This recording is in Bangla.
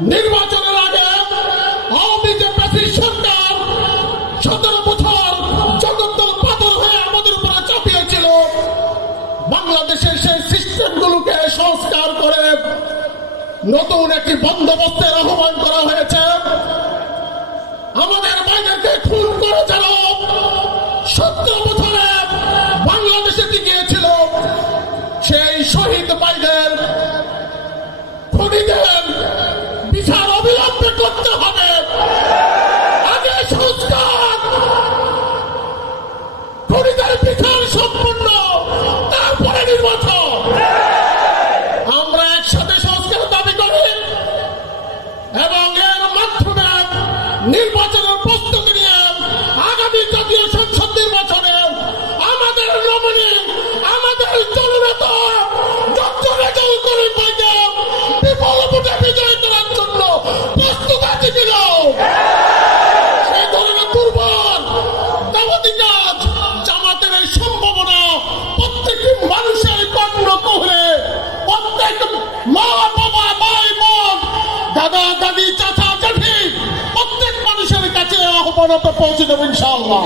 নির্বাচনের আগে আওয়ামী সরকার বছর পাথর হয়ে আমাদের উপরে চাপিয়েছিল। বাংলাদেশের সেই সিস্টেমগুলোকে সংস্কার করে নতুন একটি বন্দোবস্তের আহ্বান করা হয়েছে। আমাদের বাইরেকে খুন করে যারা সতেরো বছরে বাংলাদেশে গিয়েছিল সেই শহীদ বাইদের খুনিদের করতে হবে। আগে সংস্কার। সম্পূর্ণ, তারপরে নির্বাচন। আমরা একসাথে দাবি করি নির্বাচনের প্রস্তুতি নিয়ে আগামী জাতীয় সংসদ দাদা দাদি চাচা চাচি প্রত্যেক মানুষের কাছে আহ্বান পৌঁছে দেবেন ইনশাআল্লাহ।